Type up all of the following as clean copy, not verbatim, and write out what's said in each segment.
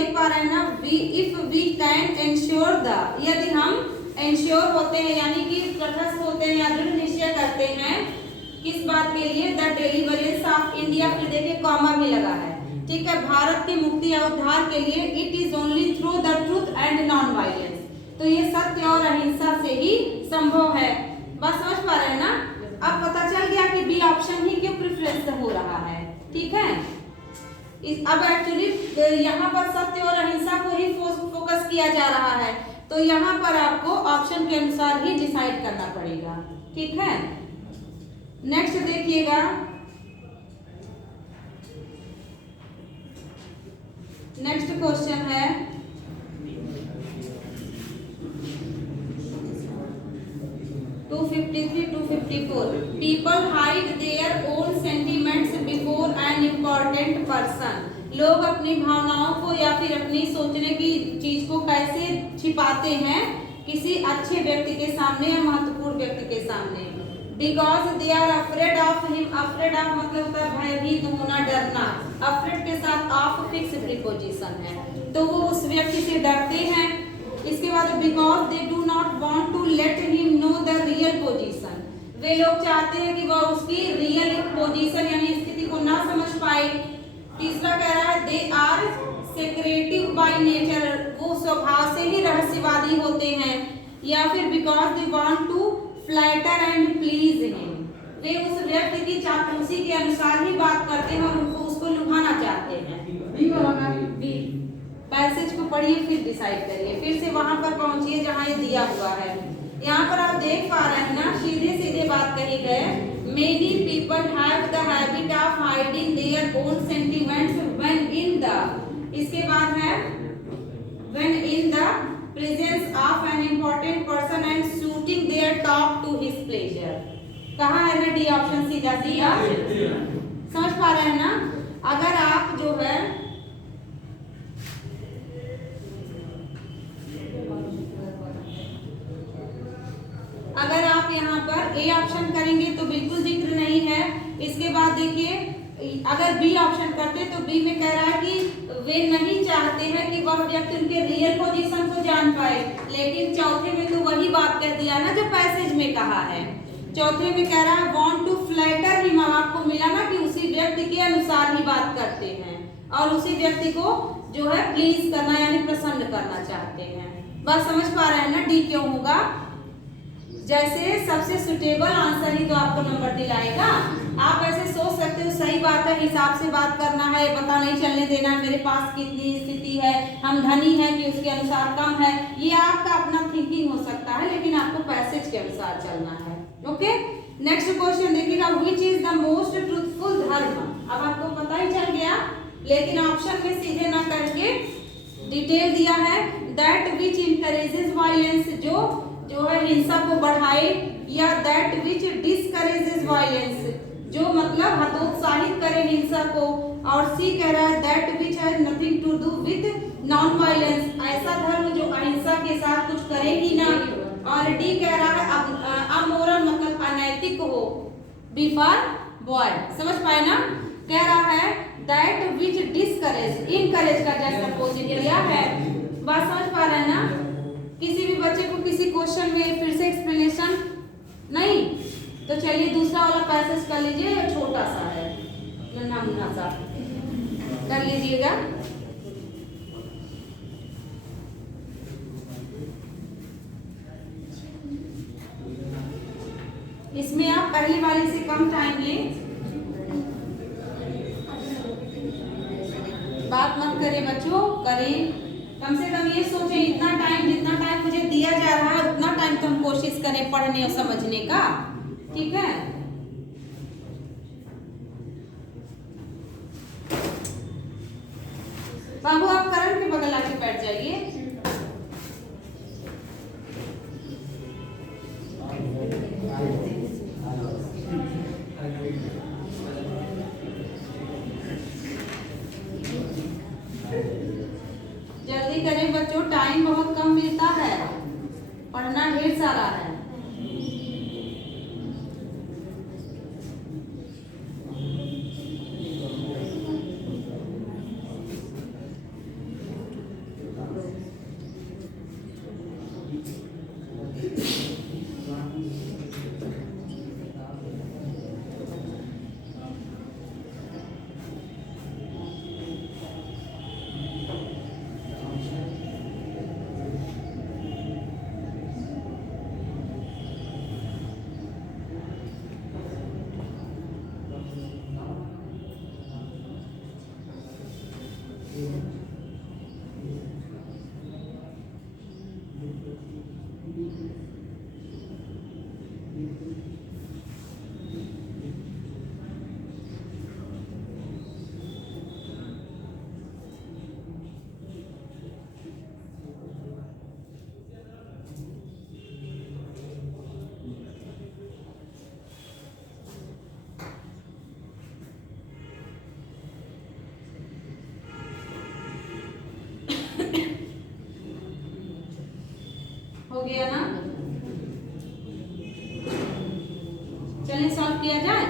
देख पा रहे हैं ना, if we can ensure the, यदि हम एंश्योर होते हैं यानी कि तटस्थ होते हैं या दृढ़ निश्चय करते हैं किस बात के लिए, द डिलीवरेंस ऑफ इंडिया, फिर देखिए कॉमा भी लगा है, ठीक है, भारत की मुक्ति या उद्धार के लिए, it is only through the truth and non violence, तो ये सत्य और अहिंसा से ही संभव है। बस समझ पा रहे हैं ना। अब पता चल गया कि बी ऑप्शन ही क्यों प्रेफरेंस हो रहा है, ठीक है। अब एक्चुअली यहाँ पर सत्य और अहिंसा को ही फोकस किया जा रहा है, तो यहाँ पर आपको ऑप्शन के अनुसार ही डिसाइड करना पड़ेगा, ठीक है। नेक्स्ट देखिएगा, नेक्स्ट क्वेश्चन है 254, people hide there own sentiments before N important person, लोग अपनी भावनाओं को या फिर अपनी सोचने की चीज को कैसे छिपाते हैं किसी अच्छे व्यक्ति के सामने या महत्वपूर्ण व्यक्ति के सामने, because they are afraid of him, afraid of मतलब होता है भयभीत होना, डरना, अफ्रेड के साथ ऑफ फिक्स प्रीपोजिशन है, तो वो उस व्यक्ति से डरते हैं। इसके बाद because they do not want to let him know the real position, वे लोग चाहते हैं कि वह उसकी रियल पोजीशन यानी स्थिति को ना समझ पाए। तीसरा कह रहा है they are secretive by nature, वो स्वभाव से ही रहस्यवादी होते हैं, या फिर because they want to flatter and please him, वे उस व्यक्ति की चापलूसी के अनुसार ही बात करते हैं और उनको उसको लुभाना चाहते हैं। पैसेज को पढ़िए फिर डिसाइड करिए, फिर से वहां पर पहुंचिए जहां ये दिया हुआ है। यहाँ पर आप देख पा रहे हैं ना, सीधे सीधे बात कही गए, many people have the habit of hiding their own sentiments when in the, इसके बाद है when in the presence of an important person and suiting their talk to his pleasure, कहाँ है ना डी ऑप्शन सीधा सीधा, समझ पा रहे हैं ना। अगर आप जो है अगर आप यहाँ पर ए ऑप्शन करेंगे तो बिल्कुल जिक्र नहीं है। इसके बाद देखिए अगर बी ऑप्शन करते तो बी में कह रहा है कि वे नहीं चाहते हैं कि वह व्यक्ति उनके रियल पोजीशन को जान पाए, लेकिन चौथे में तो वही बात कह दिया ना जो पैसेज में कहा है। चौथे में कह रहा है वांट टू फ्लैटर हिम, आपको मिला ना कि उसी व्यक्ति के अनुसार ही बात करते हैं और उसी व्यक्ति को जो है प्लीज करना यानी प्रसन्न करना चाहते हैं। बस समझ पा रहे हैं ना डी क्यों होगा, जैसे सबसे सुटेबल आंसर ही तो आपको नंबर दिलाएगा। आप ऐसे सोच सकते हो सही बात है, हिसाब से बात करना है, पता नहीं चलने देना मेरे पास कितनी स्थिति है, हम धनी हैं कि उसके अनुसार कम है, ये आपका अपना थिंकिंग हो सकता है, लेकिन आपको पैसेज के अनुसार चलना है। ओके, नेक्स्ट क्वेश्चन देखिएगा, which is the most truthful धर्म, अब आपको पता ही चल गया, लेकिन ऑप्शन में सीधे ना करके डिटेल दिया है, दैट विच इनकरेजेस वायलेंस, जो है हिंसा को बढ़ाए, या दैट विच डिस्करेजेस वायलेंस, जो मतलब हतोत्साहित करे हिंसा को, और सी कह रहा है that which has nothing to do with non violence, ऐसा धर्म जो अहिंसा के साथ कुछ करे ही ना, और डी कह रहा है अमोरल मतलब अनैतिक हो, बी फॉर बॉय। समझ पाए ना, कह रहा है दैट विच डिस्करेज, इनकरेज का जस्ट अपोजिट दिया है। बात समझ पा रहे हैं ना। किसी भी बच्चे को किसी क्वेश्चन में फिर से एक्सप्लेनेशन नहीं, तो चलिए दूसरा वाला पैसेज कर लीजिए, छोटा सा है नन्हा मुन्ना सा कर लीजिएगा। इसमें आप पहली वाली से कम टाइम लें, बात मत करें बच्चों, करें कम से कम ये सोचें इतना टाइम, जितना टाइम मुझे दिया जा रहा है उतना टाइम तो हम कोशिश करें पढ़ने और समझने का, ठीक है। बाबू आप करण के बगल आके बैठ जाइए। जल्दी करें बच्चों, टाइम बहुत कम मिलता है, पढ़ना ढेर सारा है। हो गया ना? चलिए सॉल्व किया जाए।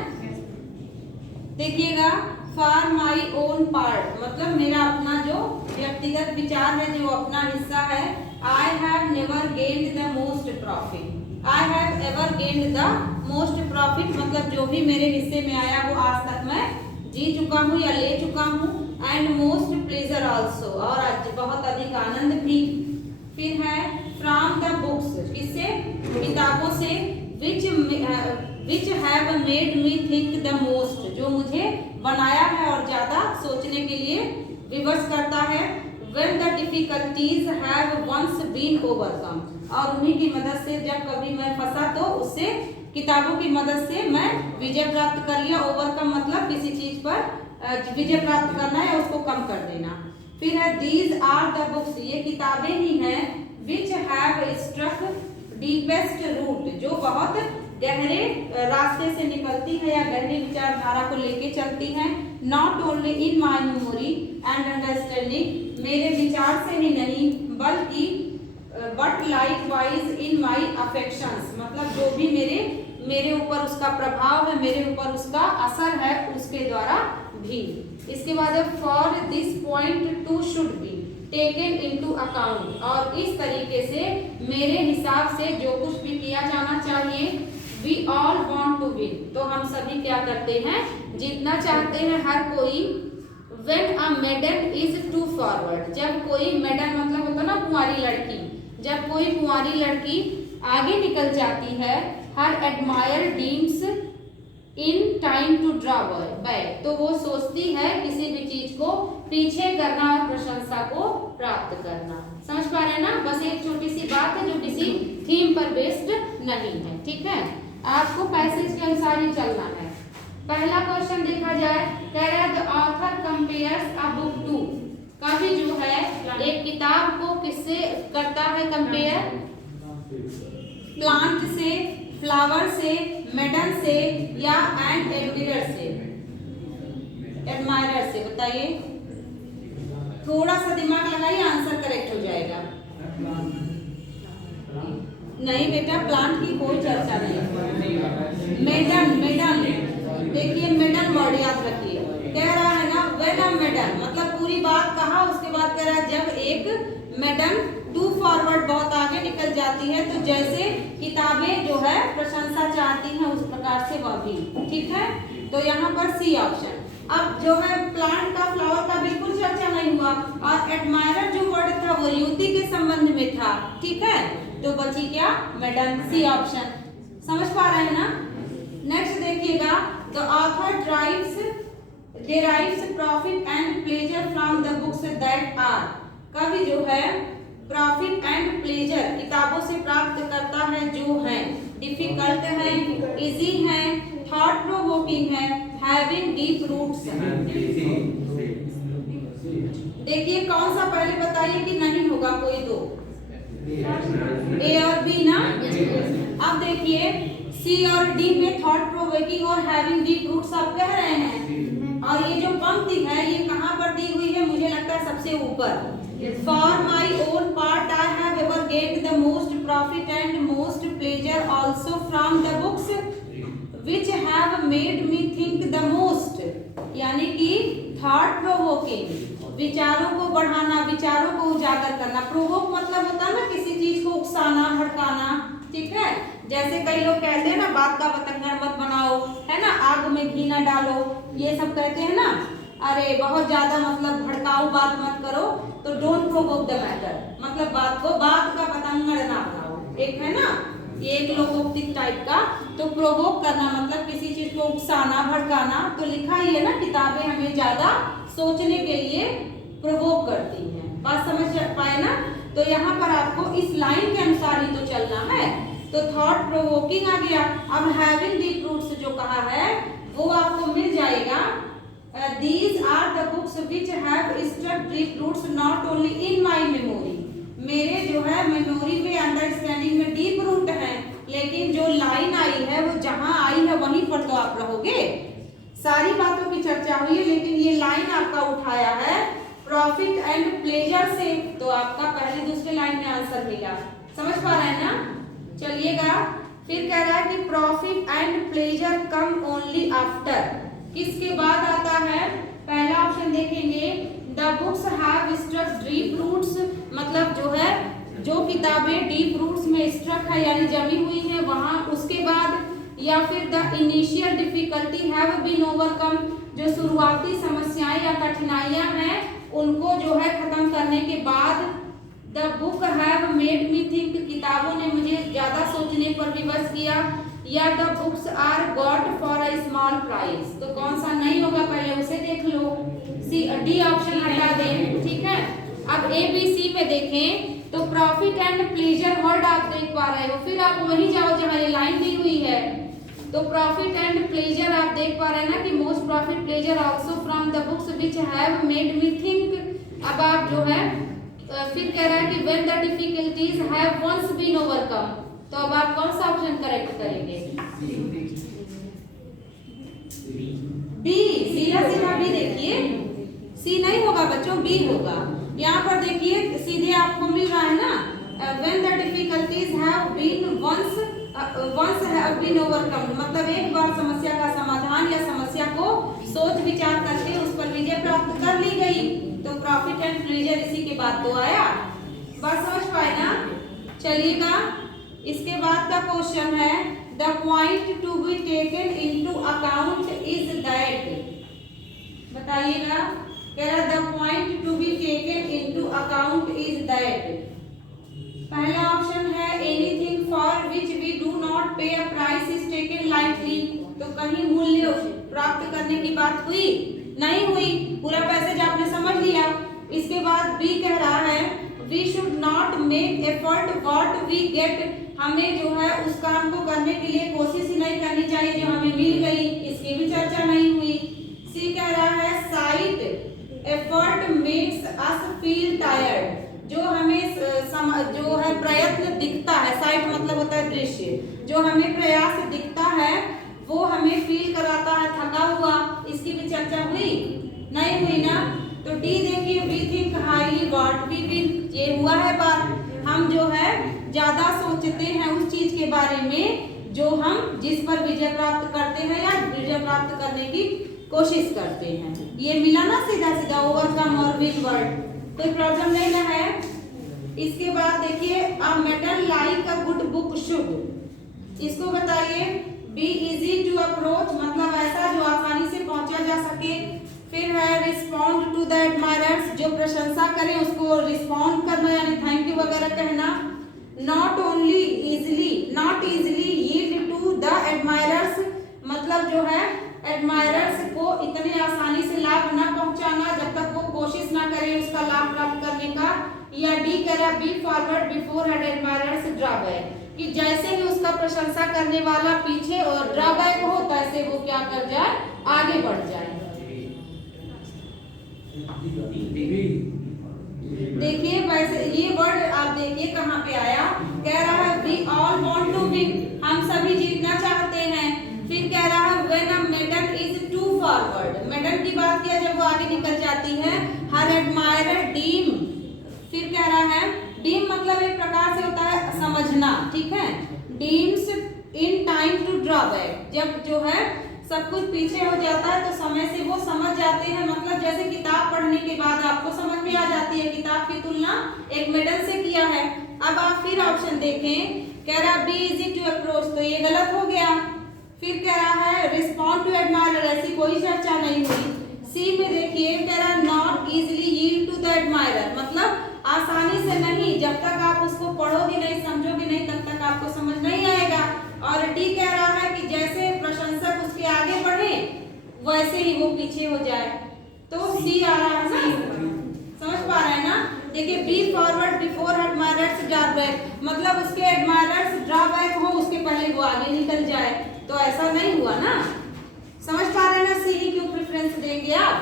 देखिएगा, फॉर माई ओन पार्ट मतलब मेरा अपना जो व्यक्तिगत विचार है, जो अपना हिस्सा है, I have never gained the most profit. I have ever gained the most profit मतलब जो भी मेरे हिस्से में आया वो आज तक मैं जी चुका हूँ या ले चुका हूँ। एंड मोस्ट प्लेजर ऑल्सो और आज बहुत अधिक आनंद भी। फिर है फ्रॉम द बुक्स, किससे? किताबों से। Which have made me think the most, जो मुझे बनाया है और ज्यादा सोचने के लिए विवश करता है। When the difficulties have once been overcome, और उन्हीं की मदद से जब कभी मैं फंसा तो उससे किताबों की मदद से मैं विजय प्राप्त कर लिया। ओवरकम मतलब किसी चीज पर विजय प्राप्त करना है, उसको कम कर देना। फिर है these are the books, ये किताबें ही हैं which have struck deepest root, जो बहुत गहरे रास्ते से निकलती है या गहरी विचारधारा को लेके चलती हैं। Not only in my memory and understanding, मेरे विचार से ही नहीं बल्कि but like wise in my affections, मतलब जो भी मेरे ऊपर उसका प्रभाव है, मेरे ऊपर उसका असर है, उसके द्वारा भी। इसके बाद for this point two should be taken into account, और इस तरीके से मेरे हिसाब से जो कुछ भी किया जाना चाहिए। We all want to win, तो हम सभी क्या करते हैं? जीतना चाहते हैं हर कोई। When a maiden is too forward, जब कोई maiden मतलब होता ना कुंवारी लड़की, जब कोई कुंवारी लड़की आगे निकल जाती है, her admirer deems in time to draw back, तो वो सोचती है किसी भी चीज को पीछे करना और प्रशंसा को प्राप्त करना। समझ पा रहे हैं ना? बस एक छोटी सी बात है जो किसी थीम पर बेस्ड नहीं है, ठीक है? आपको पैसेज के अनुसार ही चलना है। पहला क्वेश्चन देखा जाए, कह रहा है the author compares a book to, कवि जो है एक किताब को किससे करता है कंपेयर? प्लांट से, फ्लावर से, मेडन से या एंड एडमिरर से? एडमायरर से। बताइए, थोड़ा सा दिमाग लगाइए, आंसर करेक्ट हो जाएगा। नहीं बेटा, प्लांट की कोई चर्चा नहीं। मेडन, मेडन, देखिए मेडन वर्ड याद रखिए। कह रहा है ना व्हेन अ मेडन, मतलब पूरी बात कहा, उसके बाद कह रहा है जब एक मेडन टू फॉरवर्ड बहुत आगे निकल जाती है, तो जैसे किताबें जो है प्रशंसा चाहती हैं उस प्रकार से वह भी, ठीक है? तो यहाँ पर सी ऑप्शन। अब जो है प्लांट का, फ्लावर का बिल्कुल चर्चा नहीं हुआ, और एडमायरर जो वर्ड था वो युवती के संबंध में था, ठीक है? तो बची क्या? Maiden, C option. समझ पा रहे हैं ना? नेक्स्ट देखिएगा, the author derives profit and pleasure from the books that are, कवि जो है प्रॉफिट एंड प्लेजर किताबों से प्राप्त करता है जो है डिफिकल्ट है, इजी है, थॉट प्रोवोकिंग है, हैविंग डीप रूट्स है। देखिए कौन सा पहले बताइए कि नहीं होगा कोई दो, ए और बी ना। अब देखिए सी और डी में थॉट प्रोवोकिंग और हैविंग डीप रूट्स आप कह रहे हैं, और ये जो पंक्ति है ये कहाँ पर दी हुई है? मुझे लगता है सबसे ऊपर। For my own part I have ever gained the most profit and most pleasure also from the books which have made me think the most, यानी कि थॉट प्रोवोकिंग, विचारों को बढ़ाना, विचारों को उजागर करना। प्रोवोक मतलब होता है ना किसी चीज को उकसाना, भड़काना, ठीक है? जैसे कई लोग कहते हैं ना बात का बतंगड़ मत बनाओ, है ना, आग में घी न डालो, ये सब कहते हैं ना। अरे बहुत ज्यादा मतलब भड़काऊ बात मत करो, तो डोंट प्रोवोक द मैटर, मतलब बात का बतंगड़ ना बनाओ, एक है ना ये एक लोकोक्ति टाइप का। तो प्रोवोक करना मतलब किसी चीज को उकसाना, भड़काना। तो लिखा ही है ना किताबें हमें ज्यादा सोचने के लिए प्रोवोक करती हैं। बात समझ पाए ना? तो यहाँ पर आपको इस लाइन के अनुसार ही तो चलना है। तो थॉट प्रोवोकिंग आ गया। अब हैविंग डीप रूट्स जो कहा है वो आपको मिल जाएगा। These are the books which have struck deep roots not only in my memory, मेरे जो है मेमोरी में, अंडरस्टैंडिंग में डीप रूट है, लेकिन जो लाइन आई है वो जहां आई है वहीं पर तो आप रहोगे। सारी बातों की चर्चा हुई है, लेकिन ये लाइन आपका उठाया है प्रॉफिट एंड प्लेजर से, तो आपका पहले दूसरे लाइन में आंसर मिला, समझ पा रहे हैं ना? चलिएगा, फिर कह रहा है कि profit and pleasure come only after, किसके बाद आता है? पहला ऑप्शन देखेंगे, the books have struck deep roots, मतलब जो है जो किताबें डीप रूट्स में स्ट्रक है यानी जमी हुई है वहां, उसके बाद, या फिर the initial difficulty have been overcome, जो शुरुआती समस्याएं या कठिनाइयां हैं उनको जो है खत्म करने के बाद, the book have made me think, किताबों ने मुझे ज्यादा सोचने पर विवश किया, या the books are got for a small price. तो कौन सा नहीं होगा पहले उसे देख लो, सी डी ऑप्शन हटा दें, ठीक है। अब ए बी सी में देखें तो प्रॉफिट एंड प्लेजर वर्ड आप देख पा रहे हो, फिर आप वहीं जाओ जहां ये लाइन दी हुई है, तो प्रॉफिट एंड प्लेजर आप देख पा रहे हैं ना कि most profit pleasure also from the books which have made me think. अब आप जो है फिर कह रहा है कि when the difficulties have once been overcome, तो अब आप कौन सा ऑप्शन करेक्ट करेंगे? बी, सीधा सीधा बी देखिए, सी नहीं होगा बच्चों, बी होगा। यहाँ पर देखिए सीधे आपको मिल रहा है ना, when the difficulties have been once have been overcome, मतलब एक बार समस्या का समाधान या समस्या को सोच विचार करके उस पर विजय प्राप्त कर ली गई, तो प्रॉफिट एंड प्लेजर इसी के बाद तो आया। बात समझ पाए ना? चलिएगा, इसके बाद का क्वेश्चन है, the point to be taken into account is that, बताइएगा। कह रहा the point to be taken into account is that. पहला ऑप्शन है anything for which we do not pay a price is taken lightly, तो कहीं मूल्य प्राप्त करने की बात हुई नहीं हुई, पूरा पैसेज आपने समझ लिया। इसके बाद बी कह रहा है we should not make effort what we get, हमें जो है उस काम को करने के लिए कोशिश ही नहीं करनी चाहिए जो हमें मिल गई, इसकी भी चर्चा नहीं हुई। सी कह रहा है site effort makes us feel tired, जो हमें जो है प्रयत्न दिखता है, साइट मतलब होता है दृश्य, जो हमें प्रयास दिखता है वो हमें फील कराता है थका हुआ, इसकी भी चर्चा हुई नहीं हुई ना? तो डी देखिए, we think highly what we will, ये हुआ है बात, हम जो है ज्यादा सोचते हैं उस चीज के बारे में जो हम जिस पर विजय प्राप्त करते हैं या विजय प्राप्त करने की कोशिश करते हैं। ये मिला ना सीधा सीधा, ओवरकम और विल वर्ड, कोई प्रॉब्लम नहीं ना है। इसके बाद देखिए, a metal like a good book should, इसको बताइए। बी इजी टू अप्रोच, मतलब ऐसा जो आसानी से पहुंचा जा सके। फिर है रिस्पॉन्ड टू द एडमायरर्स, जो प्रशंसा करें उसको रिस्पॉन्ड करना यानी थैंक यू वगैरह कहना। Not only easily, not easily yield to the admirers, मतलब जो है एडमायरर्स को इतने आसानी से लाभ न पहुंचाना जब तक वो कोशिश ना करें उसका लाभ प्राप्त करने का। या डी कह रहा be forward before had admirers draw back, कि जैसे ही उसका प्रशंसा करने वाला पीछे और ड्रॉबैक हो तैसे वो क्या कर जाए, आगे बढ़ जाए। देखिए वैसे ये वर्ड आप देखिए कहाँ पे आया, कह रहा है we all want to win, हम सभी जीतना चाहते हैं। फिर कह रहा है when a medal is too forward, medal की बात किया जब वो आगे निकल जाती है। हर एडमायरर डीम, फिर कह रहा है डीम मतलब एक प्रकार से होता है समझना, ठीक है। Deems in time to draw back, जब जो है सब कुछ पीछे हो जाता है तो समय से वो समझ जाते हैं, मतलब जैसे किताब पढ़ने के बाद आपको समझ में आ जाती है, किताब की तुलना एक मेडल से किया है। अब आप फिर ऑप्शन देखें, कह रहा बी इजी टू अप्रोच, तो ये गलत हो गया। फिर कह रहा है रिस्पॉन्ड टू एडमायरर, ऐसी कोई चर्चा नहीं हुई। सी में देखिए कह रहा not easily yield to the admirer, मतलब आसानी से नहीं, जब तक आप उसको पढ़ोगे नहीं समझोगे नहीं तब तक आपको समझ नहीं आएगा। और डी कह रहा है कि जैसे प्रशंसक उसके आगे बढ़े वैसे ही वो पीछे हो जाए, तो सी आ रहा है ना, समझ पा रहे हैं ना? देखिए be forward before admirers draw back, मतलब उसके एडमायरर्स ड्रॉबैक हो उसके पहले वो आगे निकल जाए, तो ऐसा नहीं हुआ ना। समझ पा रहे हैं ना? सी ही क्यों प्रेफरेंस देंगे आप।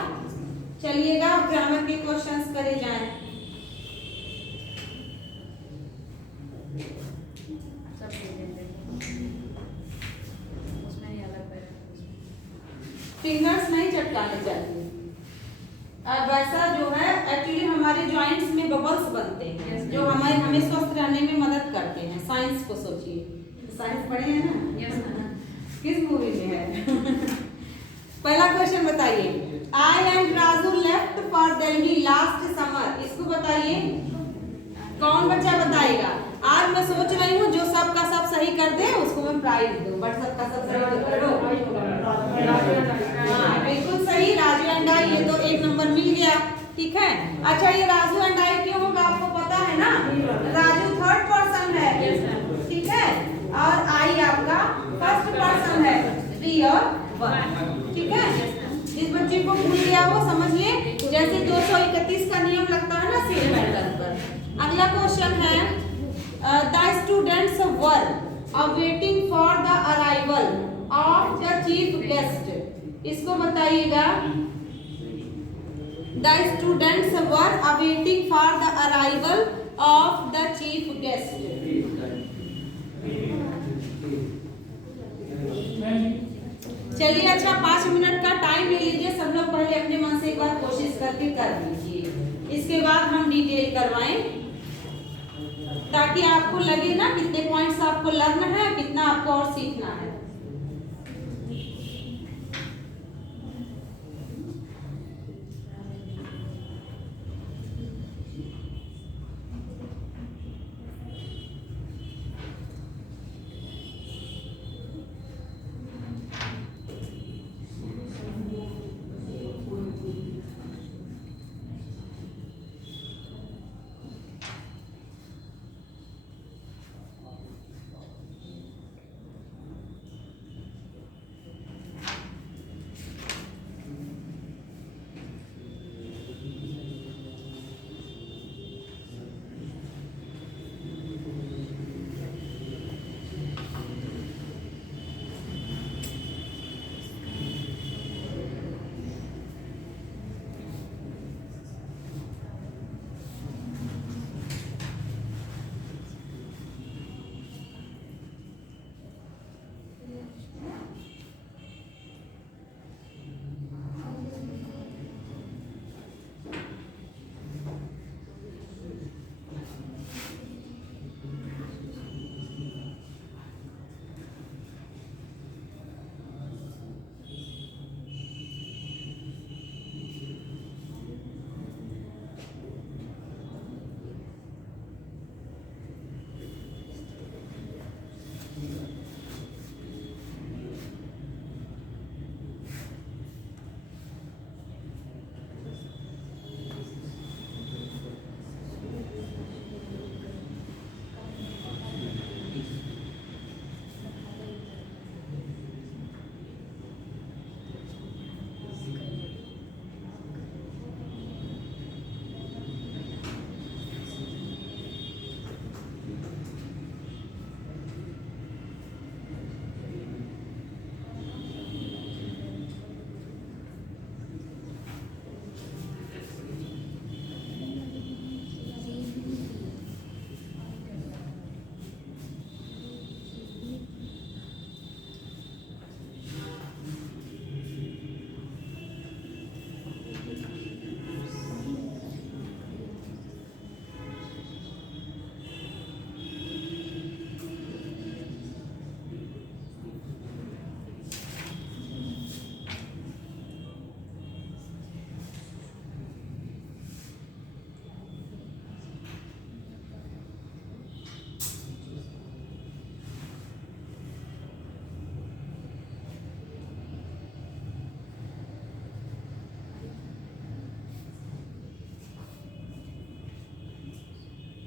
चलिएगा ग्रामर के क्वेश्चंस करे जाएं। फिंगर्स नहीं चटकाने चाहिए। वैसा जो है एक्चुअली हमारे जॉइंट्स में बबल्स बनते हैं जो हमें स्वस्थ रहने में मदद करते हैं। साइंस को सोचिए, साइंस पढ़े हैं ना? यस। किस मूवी में है? पहला क्वेश्चन बताइए, I and Raju left for Delhi last summer, इसको बताइए, कौन बच्चा बताएगा? आज मैं सोच रही हूँ जो सब का सब सही कर दे उसको मैं प्राइज दूँ, बट सबका सब सही करो। हाँ बिल्कुल सही, राजू एंड आई, ये तो 1 नंबर मिल गया। ठीक है, अच्छा ये राजू एंड आई क्यों होगा आपको पता है ना? राजू थर्ड पर्सन है, ठीक है, और आई आपका फर्स्ट पर्सन है, 3 और 1। ठीक है, जिस बच्चे को भूल गया वो समझिए, जैसे 231 का नियम लगता है ना सेम पैटर्न पर। अगला क्वेश्चन है, the students were awaiting for the arrival of the chief guest, इसको बताइएगा। The students were awaiting for the arrival of the chief guest. चलिए अच्छा 5 मिनट का टाइम ले लीजिए सब लोग, पहले अपने मन से एक बार कोशिश करके कर लीजिए, इसके बाद हम डिटेल करवाएं ताकि आपको लगे ना कितने पॉइंट्स आपको लर्न है, कितना आपको और सीखना है।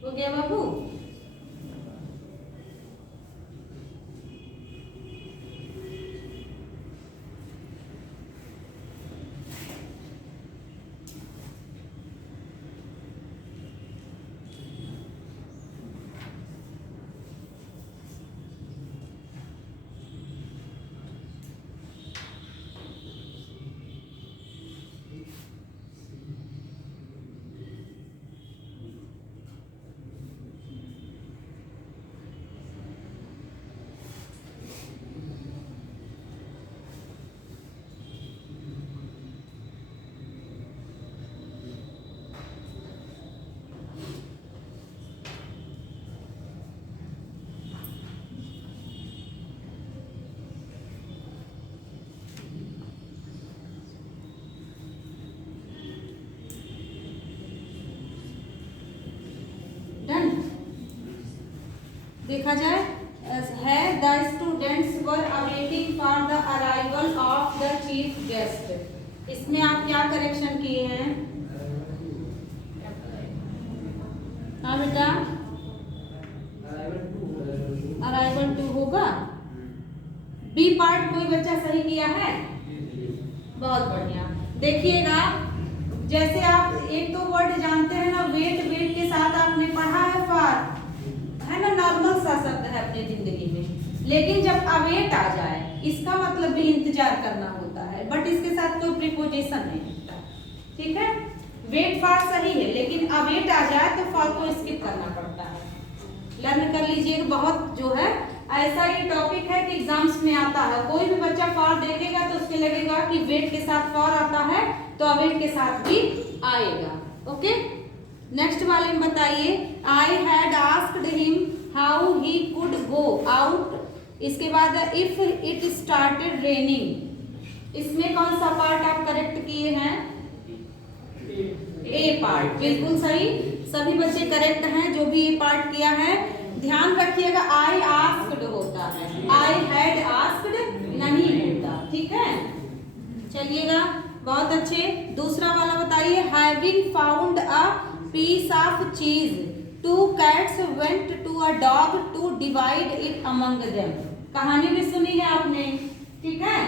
हो गया बाबू? देखा जाए है the students were awaiting for the arrival of the chief guest. इसमें आप क्या करेक्शन किए हैं? हाँ बेटा, अराइवल 2 होगा। बी पार्ट कोई बच्चा सही किया है? बहुत बढ़िया। देखिएगा, जैसे आप एक तो वर्ड जानते हैं ना, वेट, वेट के साथ आपने पढ़ा है फॉर, है ना, नॉर्मल सा शब्द है अपनी जिंदगी में। लेकिन जब अवेट आ जाए, इसका मतलब भी इंतजार करना होता है, बट इसके साथ कोई प्रीपोजिशन नहीं होता। ठीक है, वेट फॉर सही है, लेकिन अवेट आ जाए तो फॉर को स्किप करना पड़ता है। लर्न कर लीजिए। बहुत जो है ऐसा ये टॉपिक है कि एग्जाम्स में आता है। कोई भी बच्चा फॉर देखेगा तो उसके लगेगा कि वेट के साथ फॉर आता है तो अवेट के साथ भी आएगा। ओके, नेक्स्ट वाले में बताइए, I had asked him how he could go out. इसके बाद इफ इट स्टार्टेड रेनिंग। इसमें कौन सा पार्ट आप करेक्ट किए हैं? ए पार्ट, बिल्कुल सही। सभी बच्चे करेक्ट हैं जो भी ए पार्ट किया है। ध्यान रखिएगा, आई आस्क्ड होता है, आई हैड आस्क्ड नहीं होता। ठीक है, चलिएगा, बहुत अच्छे। दूसरा वाला बताइए, having found a piece of cheese, 2 cats went to a dog to divide it among them। कहानी भी सुनी है आपने? ठीक है,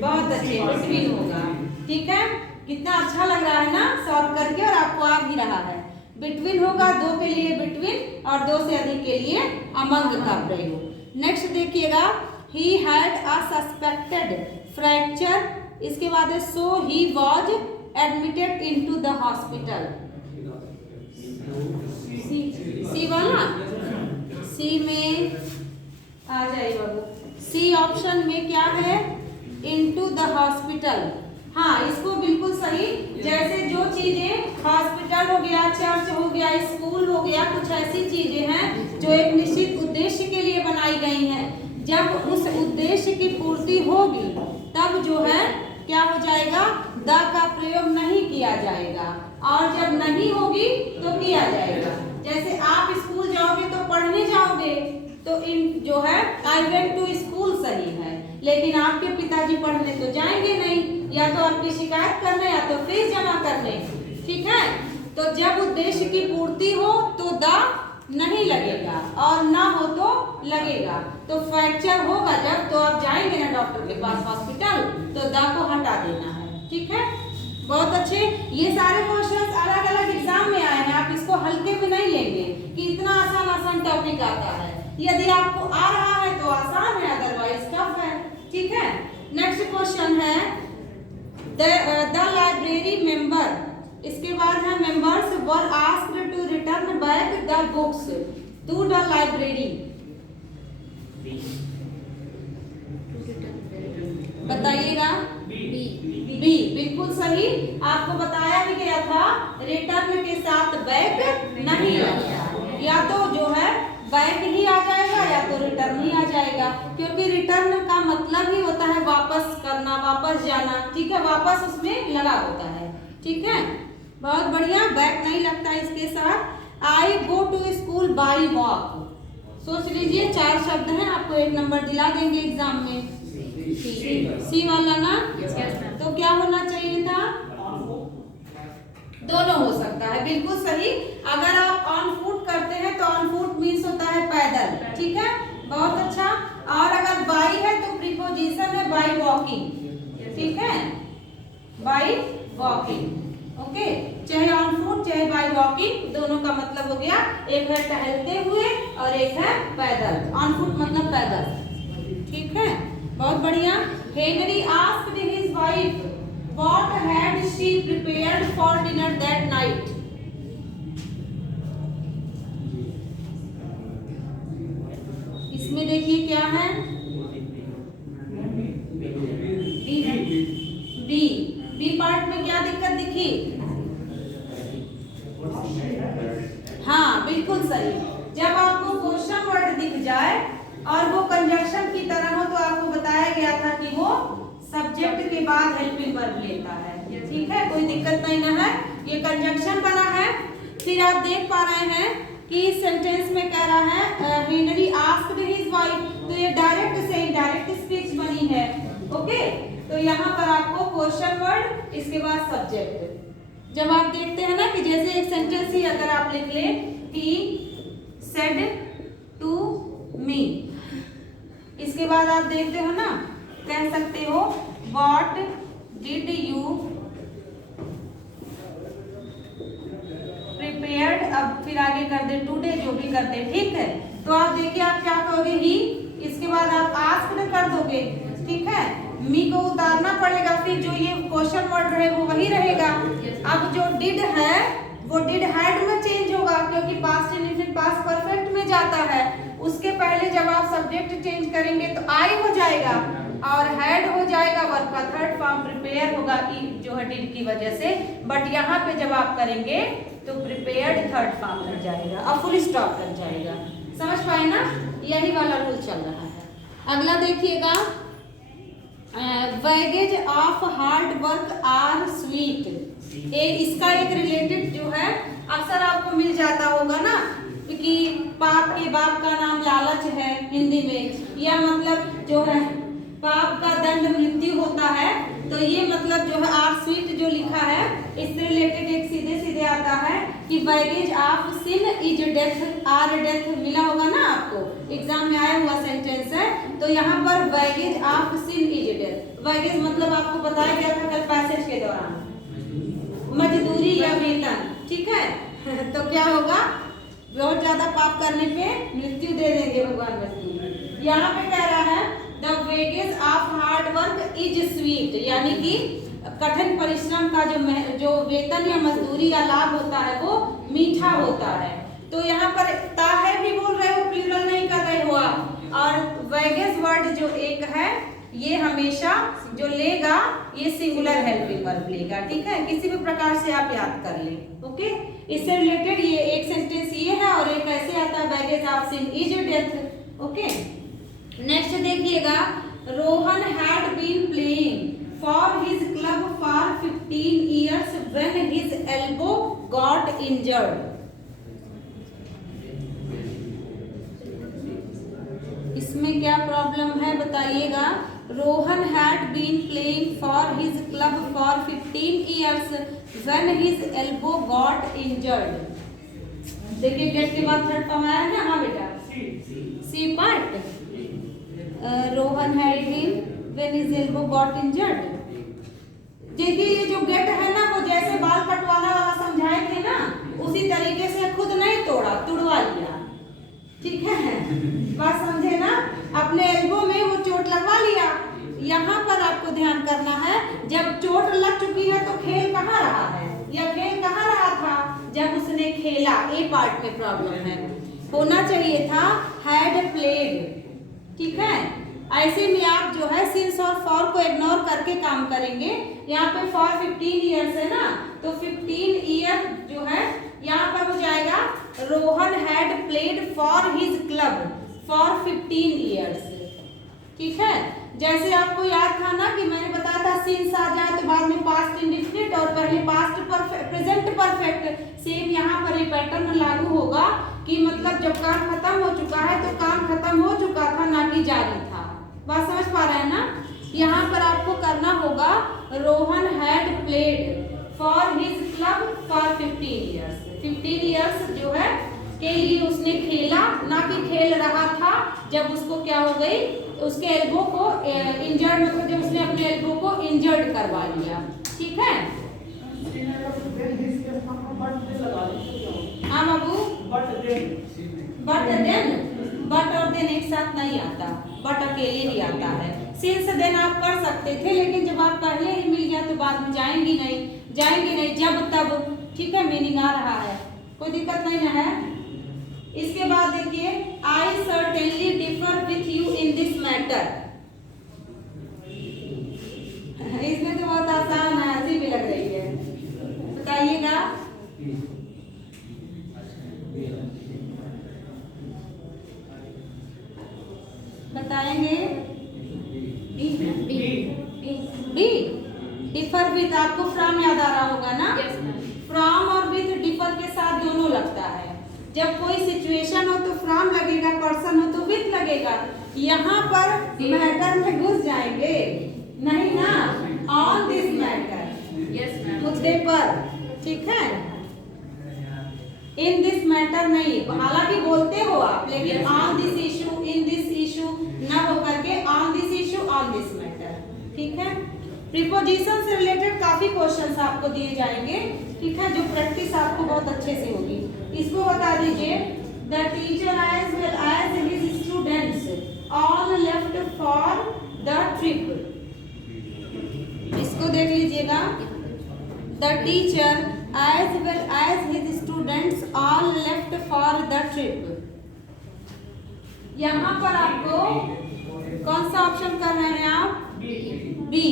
बहुत अच्छे, बिटवीन होगा। ठीक है, कितना अच्छा लग रहा है ना सॉल्व करके, और आपको आ भी रहा है। बिटवीन होगा, 2 के लिए बिटवीन और 2 से अधिक के लिए अमंग का प्रयोग। नेक्स्ट देखिएगा, he had a suspected fracture। इसके बाद है so he was admitted into the hospital। सी वाला, सी में आ जाए बाबू। सी ऑप्शन में क्या है? into the hospital। हाँ, इसको बिल्कुल सही। जैसे जो चीजें हॉस्पिटल हो गया, चर्च हो गया, स्कूल हो गया, कुछ ऐसी चीजें हैं जो एक निश्चित उद्देश्य के लिए बनाई गई हैं। जब उस उद्देश्य की पूर्ति होगी तब जो है क्या हो जाएगा? द का प्रयोग नहीं किया जाएगा, और जब नहीं होगी तो किया जाएगा। जैसे आप स्कूल जाओगे तो पढ़ने जाओगे तो इन जो है आई वेंट टू स्कूल सही है, लेकिन आपके पिताजी पढ़ने तो जाएंगे नहीं, या तो आपकी शिकायत करने या तो फीस जमा करने। ठीक है, तो जब उद्देश्य की पूर्ति हो तो द नहीं लगेगा, और ना हो तो लगेगा। तो फ्रैक्चर होगा जब, तो आप जाएंगे ना डॉक्टर के पास हॉस्पिटल, तो द को हटा देना है। ठीक है, बहुत अच्छे। ये सारे क्वेश्चंस अलग अलग एग्जाम में आए हैं, आप इसको हल्के में नहीं लेंगे कि इतना आसान आसान टॉपिक आता है। यदि आपको आ रहा है तो आसान है, अदरवाइज टफ है। ठीक है, नेक्स्ट क्वेश्चन है द लाइब्रेरी मेंबर। इसके बाद है members were asked to return back the books to the library. बताइएगा। बी बिल्कुल सही। आपको बताया भी गया था रिटर्न के साथ बैक नहीं आता, या तो जो है बैक ही आ जाएगा या तो रिटर्न ही आ जाएगा, क्योंकि रिटर्न का मतलब ही होता है वापस करना, वापस जाना। ठीक है, वापस उसमें लगा होता है। ठीक है, बहुत बढ़िया। बैक नहीं लगता इसके साथ। I go to school by walk. सोच लीजिए, 4 शब्द हैं, आपको 1 नंबर दिला देंगे एग्जाम में। सी वाला ना, तो क्या होना चाहिए था? दोनों हो सकता है, बिल्कुल सही। अगर आप ऑन फुट करते हैं तो ऑन फुट मीन्स होता है पैदल। ठीक है, बहुत अच्छा। और अगर बाई है तो प्रीपोजिशन है बाई वॉकिंग। ठीक है, बाई वॉकिंग। ओके, चाहे ऑन फुट चाहे बाई वॉकिंग, दोनों का मतलब हो गया, एक है टहलते हुए और एक है पैदल। ऑन फुट मतलब पैदल। ठीक है, बहुत बढ़िया। Henry asked his wife what had she prepared for dinner that night. इसमें देखिए क्या है, बी। बी पार्ट में क्या दिक्कत दिखी? हाँ, बिल्कुल सही। जब आपको क्वेश्चन वर्ड दिख जाए और वो कंजक्शन की तरह हो तो आपको बताया गया था कि वो सब्जेक्ट के बाद हेल्पिंग वर्ब लेता है। ठीक है, कोई दिक्कत नहीं ना है। ये कंजक्शन बना है। फिर आप देख पा रहे हैं कि इस सेंटेंस में कह रहा है हेनरी आस्क्ड हिज वाइफ, तो ये डायरेक्ट से इनडायरेक्ट स्पीच बनी है। ओके, तो यहाँ पर आपको क्वेश्चन वर्ड, इसके बाद सब्जेक्ट। जब आप देखते हैं ना कि जैसे एक सेंटेंस ही अगर आप लिख ले, ही सेड टू मी, इसके बाद आप देखते हो ना, कह सकते हो व्हाट डिड यू प्रिपेयर्ड, अब फिर आगे कर दे टुडे, जो भी कर दे, ठीक है। तो आप देखिए आप क्या कहोगे ही, इसके बाद आप आस्क्ड कर दोगे, ठीक है। मी को उतारना पड़ेगा, फिर जो ये क्वेश्चन वर्ड रहे वो वही रहेगा। अब जो डिड है वो डिड हैड में चेंज होगा, क्योंकि पास्ट इंडेफिनिट पास्ट परफेक्ट में जाता है। उसके पहले जब आप सब्जेक्ट चेंज करेंगे तो आई हो जाएगा और हैड हो जाएगा, वर्ब का थर्ड फॉर्म प्रिपेयर होगा ई जो है डिड की वजह से। बट यहाँ पे जब आप करेंगे तो प्रिपेयर्ड थर्ड फॉर्म लग जाएगा और फुल स्टॉप लग जाएगा। समझ पाए ना, यही वाला रूल चल रहा है। अगला देखिएगा, wages of hard work are sweet. इसका एक रिलेटेड जो है अक्सर आपको मिल जाता होगा ना, कि पाप के बाप का नाम लालच है हिंदी में, या मतलब जो है पाप का दंड मृत्यु होता है। तो ये मतलब जो है आर स्वीट जो लिखा है, इससे रिलेटेड एक सीधे सीधे आता है कि wages of sin is death, are death मिला होगा ना आपको, एग्जाम में आया हुआ सेंटेंस है। तो यहाँ पर वैगेज ऑफ सिन इज डेथ, वैगेज मतलब आपको बताया गया था कल पैसेज के दौरान, मजदूरी या वेतन, ठीक है। तो क्या होगा, बहुत ज्यादा पाप करने पे मृत्यु दे देंगे भगवान मजदूरी। यहाँ पे कह रहा है the wages of hard work is sweet, यानी कि कठिन परिश्रम का जो वेतन या मजदूरी या लाभ होता है वो मीठा होता है। तो यहाँ पर ता है भी बोल रहे हो, प्लूरल नहीं कर रहे हो आप। और वेजेस वर्ड जो एक है ये हमेशा जो लेगा ये सिंगुलर हेल्पिंग वर्ब लेगा, ठीक है। किसी भी प्रकार से आप याद कर ले, ओके। इससे रिलेटेड ये एक सेंटेंस ये है और एक ऐसे आता है wages of sin is death, okay. Next देखिएगा, Rohan had been playing for his club for 15 years when his elbow got injured. इसमें क्या प्रॉब्लम है बताइएगा। Rohan had been playing for his club for 15 years when his elbow got injured. देखिए get के बाद third form आया है ना, हाँ बेटा, C part. Rohan had been when his elbow got injured. देखिए ये जो गेट है ना, वो जैसे बाल कटवाना वाला समझाए थे ना, उसी तरीके से खुद नहीं तोड़ा, तुड़वा लिया, ठीक है। बात समझे ना, अपने एल्बो में वो चोट लगवा लिया। यहाँ पर आपको ध्यान करना है, जब चोट लग चुकी है तो खेल कहाँ रहा है, या खेल कहाँ रहा था जब उसने खेला। ए पार्ट में प्रॉब्लम है, होना चाहिए था हैड प्लेड, ठीक है। ऐसे में आप जो है सिंस और फॉर को इग्नोर करके काम करेंगे। यहाँ पे फॉर 15 years है ना, तो 15 year जो है यहाँ पर हो जाएगा Rohan had played for his club for 15 years, ठीक है। जैसे आपको याद था ना कि मैंने बताया था सिंस आ जाए तो बाद में पास्ट इंडेफिनिट और पहले past perfect, present perfect. Same यहाँ पर ये पैटर्न लागू होगा कि मतलब जब काम खत्म हो चुका है तो काम खत्म हो चुका था, ना कि जारी था। बात समझ पा रहे हैं ना। यहाँ पर आपको करना होगा Rohan had played for his club for 15 years। 15 years जो है के लिए उसने खेला, ना कि खेल रहा था जब उसको क्या हो गई, उसके एल्बो को इंजर्ड, मतलब जब उसने अपने एल्बो को इंजर्ड करवा लिया, ठीक है। हाँ बाबू, बट और देन एक साथ नहीं आता, बट अकेले ही आता है। सिंस देन आप कर सकते थे, लेकिन जब आप पहले ही मिल गया तो बाद में जाएंगे नहीं, जब तब, ठीक है। मीनिंग आ रहा है, कोई दिक्कत नहीं ना है। इसके बाद देखिए, I certainly differ with you in this matter. इसमें तो बहुत आसान है, हंसी भी लग रही है, बताइएगा। बताएंगे बी डिफर विथ, आपको फ्रॉम याद आ रहा होगा ना। फ्रॉम और विथ डिफर के साथ दोनों लगता है। जब कोई देखिएगा, यहाँ पर मैटर में घुस जाएंगे नहीं ना, on this matter, yes ma'am, मुद्दे पर, ठीक है, इन दिस मैटर नहीं, हालांकि बोलते हो आप, लेकिन on this issue, in this issue ना होकर के on this issue, on this matter, ठीक है। प्रीपोजिशन से रिलेटेड काफी क्वेश्चंस आपको दिए जाएंगे, ठीक है, जो प्रैक्टिस आपको बहुत अच्छे से होगी। इसको बता दीजिए, the teacher as well as his students all left for the trip. इसको देख लीजिएगा, the teacher as well as his students all left for the trip. यहाँ पर आपको कौन सा ऑप्शन कर रहे हैं आप? बी।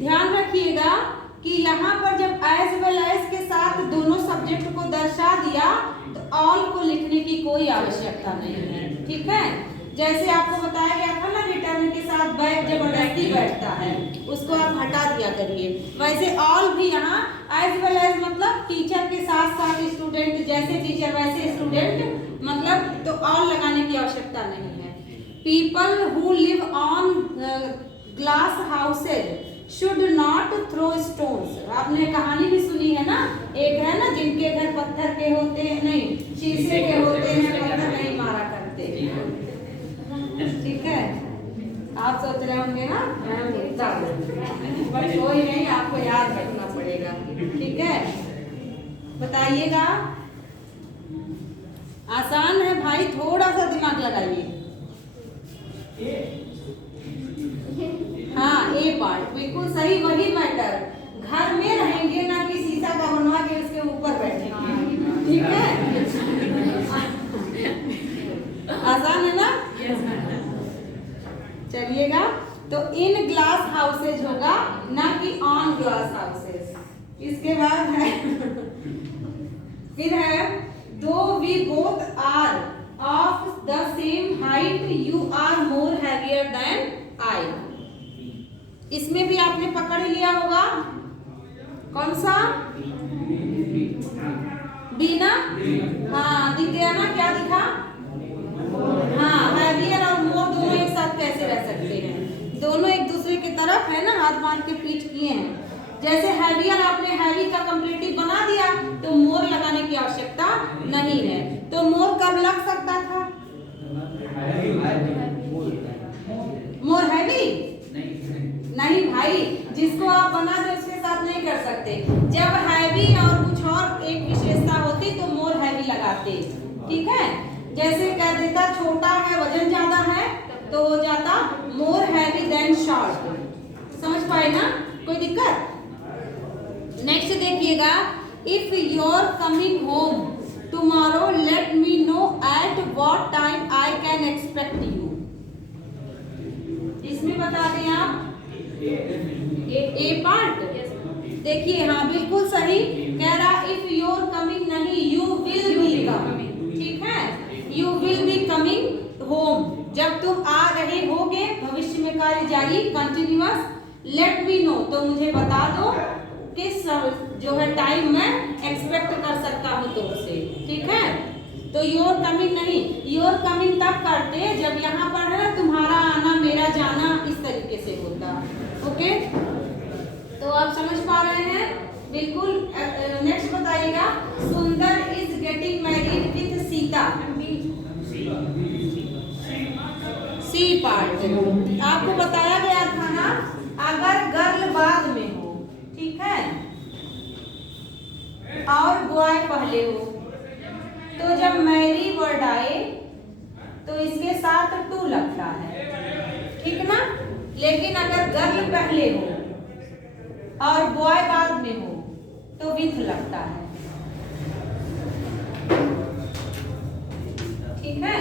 ध्यान रखिएगा कि यहाँ पर जब एज वेल एज के साथ दोनों सब्जेक्ट को दर्शा दिया तो ऑल को लिखने की कोई आवश्यकता नहीं है, ठीक है। जैसे आपको बताया गया था ना, रिटर्न के साथ बैक जबरदस्ती बैठता है, उसको आप हटा दिया करिए। वैसे ऑल भी यहाँ एज वेल एज मतलब टीचर के साथ साथ स्टूडेंट, जैसे टीचर वैसे स्टूडेंट, मतलब तो ऑल लगाने की आवश्यकता नहीं है। People who live on glass houses should not throw stones. आपने कहानी भी सुनी है ना, एक है ना, जिनके घर पत्थर के होते हैं, नहीं शीशे के होते हैं, पत्थर नहीं मारा करते, ठीक है। आप सोच रहे होंगे ना बट कोई नहीं, आपको याद रखना पड़ेगा, ठीक है। बताइएगा, आसान है भाई, थोड़ा सा दिमाग लगाइए। हाँ, ए पार्ट बिल्कुल सही, वही मैटर, घर में रहेंगे ना कि शीशा का बनवा के उसके ऊपर बैठेंगे, ठीक है। आसान है ना? चलिएगा, तो इन ग्लास हाउसेज होगा, ना कि ऑन ग्लास हाउसेज। इसके बाद है फिर है, though we both are of the same height you are more heavier than I. इसमें भी आपने पकड़ लिया होगा, कौन सा? बी ना? हाँ, दिख गया ना, क्या दिखा? हाँ, हैवियर और मोर दोनों एक साथ कैसे रह सकते हैं? दोनों एक दूसरे की तरफ है ना, हाथ मार के पीठ किए हैं। जैसे हैवियर, आपने हैवी का कंप्लीटिव बना दिया तो मोर लगाने की आवश्यकता नहीं है। तो मोर कब लग सकता था? मोर हैवी नहीं भाई, जिसको आप बना दे उसके साथ नहीं कर सकते। जब हैवी और कुछ और एक विशेषता होती तो मोर हैवी लगाते, ठीक है। जैसे कह देता छोटा है, वजन ज्यादा है, तो हो जाता मोर हैवी देन शॉर्ट। समझ पाए ना? कोई दिक्कत? नेक्स्ट देखिएगा, if your coming home tomorrow let me know at what time I can expect you. इसमें बता दें आप, ए पार्ट देखिए, हाँ बिल्कुल सही कह रहा। इफ योर कमिंग नहीं, यू विल बी कमिंग, ठीक है। You will be coming home, जब तुम आ रहे होगे, भविष्य में कार्य जारी कंटिन्यूअस। लेट मी नो, तो मुझे बता दो किस जो है टाइम में एक्सपेक्ट कर सकता हूँ तुमसे, ठीक है। तो योर कमिंग नहीं, योर कमिंग तब करते जब यहाँ पर है तुम्हारा आना मेरा जाना इस तरीके से होता, ओके। तो आप समझ पा रहे हैं बिल्कुल। नेक्स्ट बताइएगा, Sundar is getting married with Sita. C part आपको बताया गया था ना, अगर गर्ल बाद में हो, ठीक है, और बॉय पहले हो, तो जब मैरी वर्ड आए तो इसके साथ टू लगता है, ठीक ना। लेकिन अगर गर्ल पहले हो और बॉय बाद में हो तो विथ लगता है, ठीक है।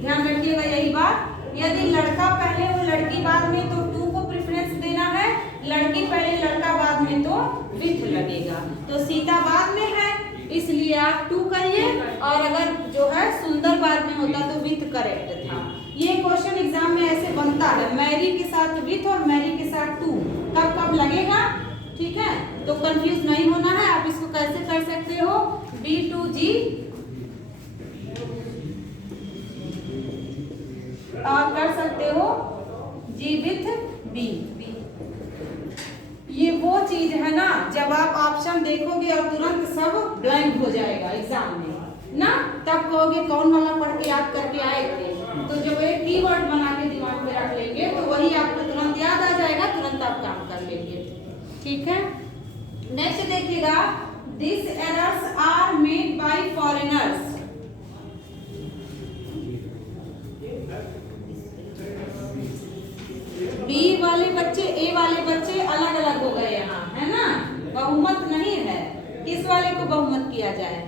ध्यान रखिएगा यही बात। यदि लड़का पहले हो लड़की बाद में तो टू को प्रेफरेंस देना है, लड़की पहले लड़का बाद में तो विथ लगेगा। तो सीता बाद में है इसलिए आप टू करिए, और अगर जो है सुंदर बाद में होता तो विथ करेक्ट था। ये क्वेश्चन एग्जाम में ऐसे बनता है, मैरी के साथ विथ और मैरी के साथ टू कब कब लगेगा, ठीक है। तो कंफ्यूज नहीं होना है। आप इसको कैसे कर सकते हो, B2G और दोगे और तुरंत सब ब्लैंक हो जाएगा एग्जाम में ना, तब कहोगे कौन वाला पढ़ के याद करके आए थे। तो जब एक कीवर्ड बना के दिमाग में रख लेंगे तो वही आपको तुरंत याद आ जाएगा, तुरंत आप काम कर लेंगे। ठीक है, नेक्स्ट देखिएगा, this errors are made by foreigners. B वाले बच्चे ए वाले बच्चे अलग अलग हो गए यहाँ, है ना, बहुमत नहीं है। किस वाले को बहुमत किया जाए?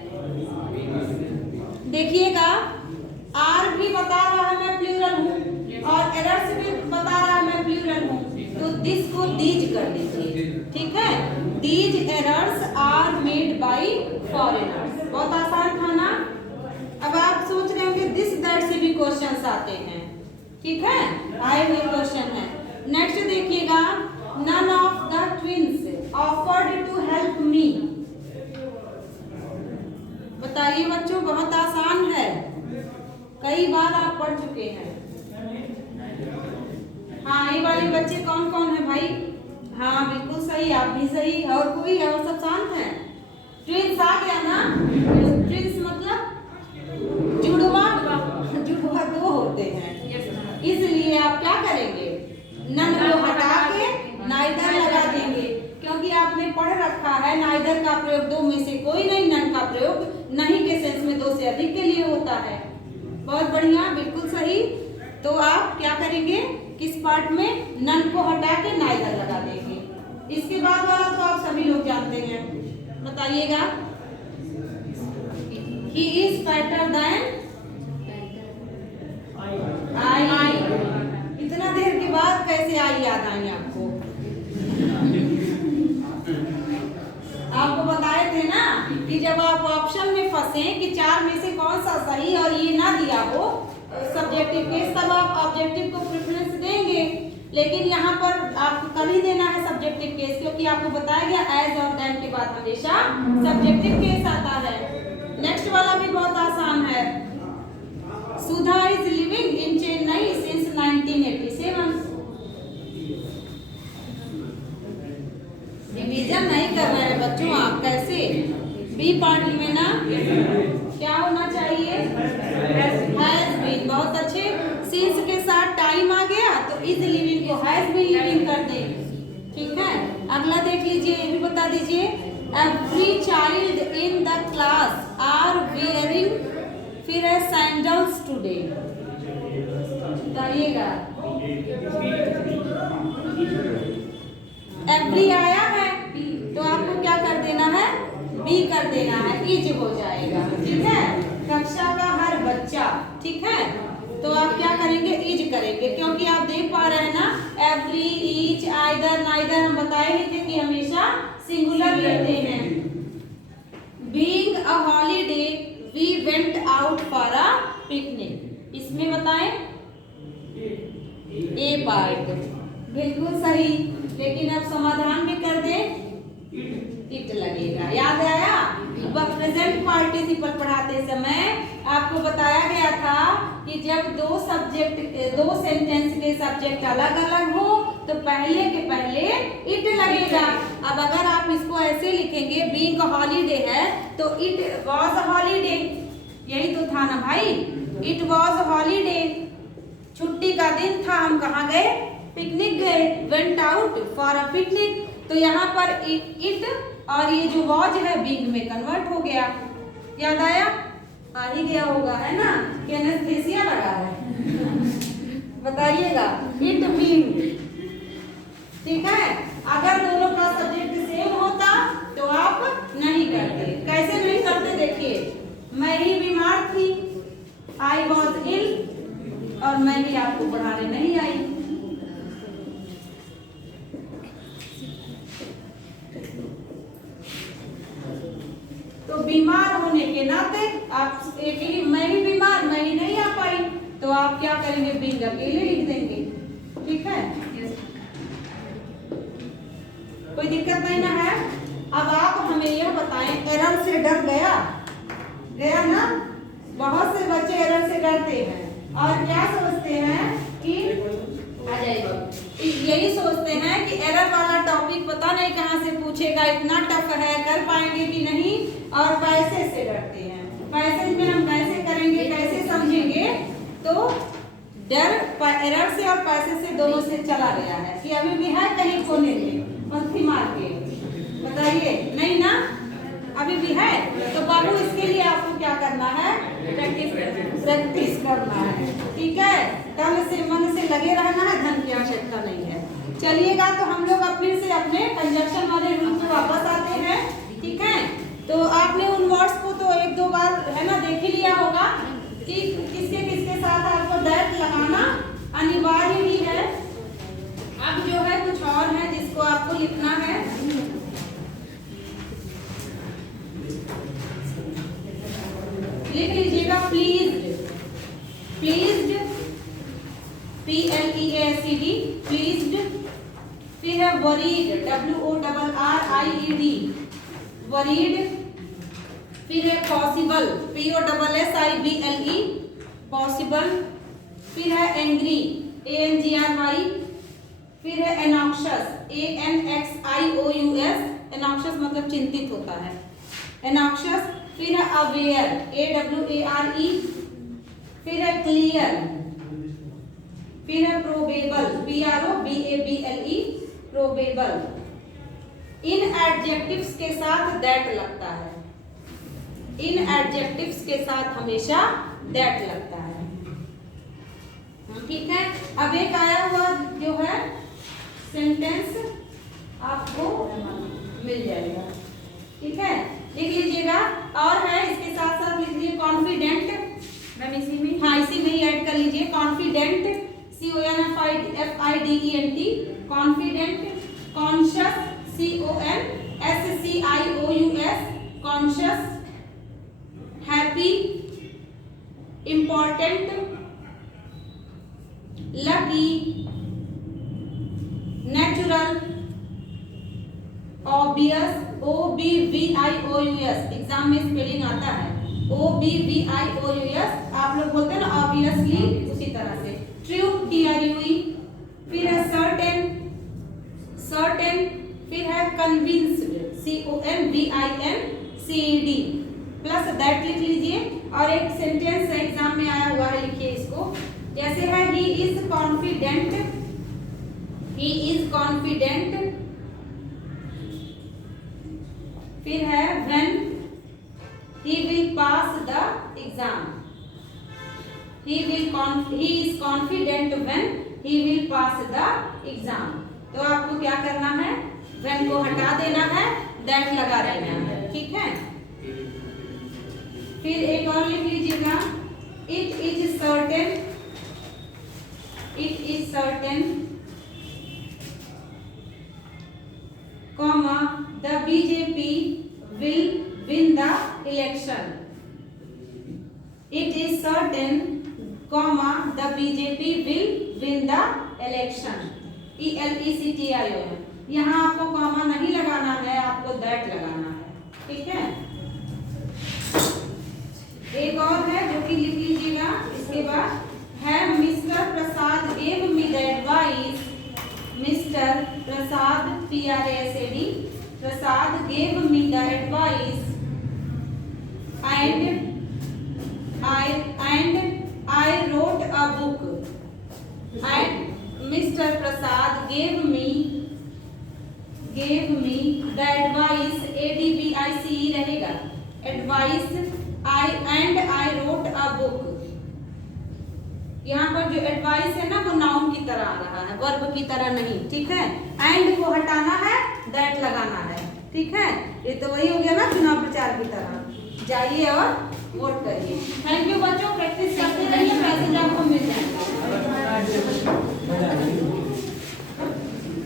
देखिएगा, आर भी बता रहा है मैं प्लूरल हूँ और एरर्स भी बता रहा है मैं प्लूरल हूँ, तो दिस को दीज कर लीजिए। ठीक है, these errors are made by foreigners. बहुत आसान था ना। अब आप सोच रहे होंगे दिस दैट से भी क्वेश्चंस आते हैं। ठीक है, आए हुए क्वेश्चन है। नेक्स्ट देखिएगा, none of the twins offered to help me. बताइए बच्चों, बहुत आसान है, कई बार आप पढ़ चुके हैं। हाँ, ये वाले बच्चे कौन कौन है भाई? हाँ बिल्कुल सही, आप भी सही, और कोई है? और सब शांत है। ट्विंस आ गया ना, ट्विंस मतलब जुड़वा, जुड़वा दो होते हैं, इसलिए आप क्या करेंगे, नन को हटा के नाइदर लगा देंगे, क्योंकि आपने पढ़ रखा है नाइदर का प्रयोग दो में से कोई नहीं, नन का प्रयोग नहीं के सेंस में दो से अधिक के लिए होता है। बहुत बढ़िया, बिल्कुल सही। तो आप क्या करेंगे, किस पार्ट में, नन को हटा के नाइदर लगा देंगे। इसके बाद वाला तो आप सभी लोग जानते हैं, बताइएगा। He is better than I. इतना देर के बाद कैसे आई याद आई आपको? आपको बताए थे ना कि जब आप ऑप्शन में फंसे कि चार में से कौन सा सही और ये ना दिया हो सब्जेक्टिव केस, तब आप ऑब्जेक्टिव को प्रेफरेंस देंगे। लेकिन यहाँ पर आपको कल ही देना है सब्जेक्टिव केस, क्योंकि आपको बताया गया एज और देन के बाद हमेशा सब्जेक्टिव केस आता है। नेक्स्ट वाला भी बहुत आसान है, Sudha is living in Chennai since 1987। Revision नहीं कर रहे हैं बच्चों आप, कैसे? बी पार्ट में ना क्या होना चाहिए, हैज बीन। बहुत अच्छे, सिंस के साथ टाइम आ गया तो इज लिविंग को हैज बीन लिविंग कर दें। ठीक है, अगला देख लीजिए, ये भी बता दीजिए, every child in the class are wearing फिर है सैंडल्स टुडे। बताइएगा, एवरी आया है तो आपको क्या कर देना है, बी कर देना है, इज हो जाएगा। ठीक है, कक्षा का हर बच्चा। ठीक है, तो आप क्या करेंगे, इज करेंगे, क्योंकि आप देख पा रहे हैं ना एवरी, ईच, आइदर, नाइदर हम बताए ही थे कि हमेशा सिंगुलर लेते हैं। Being a holiday we went out for a picnic. इसमें बताएं, ए पार्ट बिल्कुल सही, लेकिन अब समाधान भी कर दे, इट लगेगा। याद आया? प्रेजेंट पार्टिसिपल पढ़ाते समय आपको बताया गया था कि जब दो सेंटेंस के सब्जेक्ट अलग अलग हो तो पहले के पहले इट लगेगा। अब अगर आप इसको ऐसे लिखेंगे, बीइंग हॉलीडे है तो इट वाज हॉलीडे, यही तो था ना भाई, इट वाज हॉलीडे, छुट्टी का दिन था, हम कहाँ गए, पिकनिक गए, went out for a picnic. तो यहाँ पर इट और ये जो वॉज है बीइंग में कन्वर्ट हो गया। याद आया? आ ही गया होगा, है ना, कि एनेस्थीसिया लगा है। बताइएगा, इट बीइंग। ठीक है, अगर दोनों का सब्जेक्ट सेम होता तो आप नहीं करते। कैसे नहीं करते, देखिए, मैं ही बीमार थी, आई वॉज इल, और मैं भी आपको पढ़ाने नहीं आई। तो बीमार होने के नाते आप एक ही, मैं ही बीमार, मैं ही नहीं आ पाई, तो आप क्या करेंगे, बीइंग अकेले लिख देंगे। ठीक है, कोई दिक्कत नहीं ना है? अब आप हमें यह बताएं, एरर से डर गया ना? बहुत से बच्चे एरर से डरते हैं और क्या सोचते हैं कि आ जाएगा। यही सोचते हैं कि एरर वाला टॉपिक पता नहीं कहाँ से पूछेगा, इतना टफ है, कर पाएंगे कि नहीं, और पैसे से डरते हैं। पैसे में हम कैसे करेंगे, कैसे समझेंगे, तो डर एरर से और पैसे से दोनों से चला गया है कि अभी भी है कहीं खोने में पंथी मार के, बताइए नहीं ना, अभी भी है। तो बाबू इसके लिए आपको क्या करना है, प्रैक्टिस करना है, ठीक है। तन से मन से लगे रहना है, धन की आवश्यकता नहीं है। चलिएगा तो हम लोग अब फिर से अपने कंजक्शन वाले रूल पे वापस आते हैं, ठीक है। तो आपने उन वर्ड्स को तो एक दो बार है ना देख ही लिया होगा कि किसके किसके साथ आपको दैट लगाना अनिवार्य ही है। अब जो है कुछ और है जिसको आपको लिखना है। लिख लीजिएगा प्लीज्ड, प्लीज्ड PLEASED, प्लीज्ड। फिर है वरीड, WORRIED, वरीड। फिर है पॉसिबल, POSSIBLE, पॉसिबल। फिर है एंग्री, ANGRY। फिर है एनॉक्शस, ANXIOUS, एनॉक्शस मतलब चिंतित होता है, एनॉक्शस। फिर है अवेयर, AWARE। फिर है क्लियर। फिर है प्रोबेबल, PROBABLE, प्रोबेबल। इन एडजेक्टिव्स के साथ दैट लगता है, इन एडजेक्टिव्स के साथ हमेशा दैट लगता है, ठीक है। अब एक आया हुआ जो है सेंटेंस आपको मिल जाएगा, ठीक है, लिख लीजिएगा। और है इसके साथ साथ लिख लीजिए कॉन्फिडेंट, मैम इसी में, हाँ इसी में ही ऐड कर लीजिए confident, CONFIDENT, confident. Conscious, CONSCIOUS, conscious. Happy, important, lucky, natural, obvious, OBVIOUS, exam में स्पेलिंग आता है OBVIOUS, आप लोग बोलते हैं ना ऑब्वियसली, उसी तरह से। True, TRUE। फिर है सर्टेन, सर्टेन। फिर है कन्विंस्ड, CONVINCED, प्लस दैट लिख लीजिए। और एक सेंटेंस एग्जाम में आया हुआ है, लिखिए इसको, जैसे है he is confident, he is confident. फिर है when he will pass the exam, he is confident when he will pass the exam। तो आपको क्या करना है, when को हटा देना है, that लगा देना है, ठीक है। फिर एक और लिख लीजिएगा, it is certain, it is certain, comma the BJP will win the election, it is certain, comma the BJP will win the election, ELECTION। यहाँ आपको कॉमा नहीं लगाना है, आपको दैट लगाना है, ठीक है। एक और है जो कि लिख लीजिएगा इसके बाद है, mister Prasad gave me the advice, mister Prasad PRASAD, Prasad gave me the advice and I wrote a book, and Mr. Prasad gave me the advice, ADVICE रहेगा, advice, I wrote a book। यहाँ पर जो advice है ना वो noun की तरह आ रहा है, वर्ब की तरह नहीं, ठीक है। एंड को हटाना है, दैट लगाना है, ठीक है। ये तो वही हो गया ना चुनाव प्रचार की तरह। जाइए और वोट करिए। थैंक यू बच्चों, प्रैक्टिस करते रहिए, मैसेज आपको मिल जाएगा।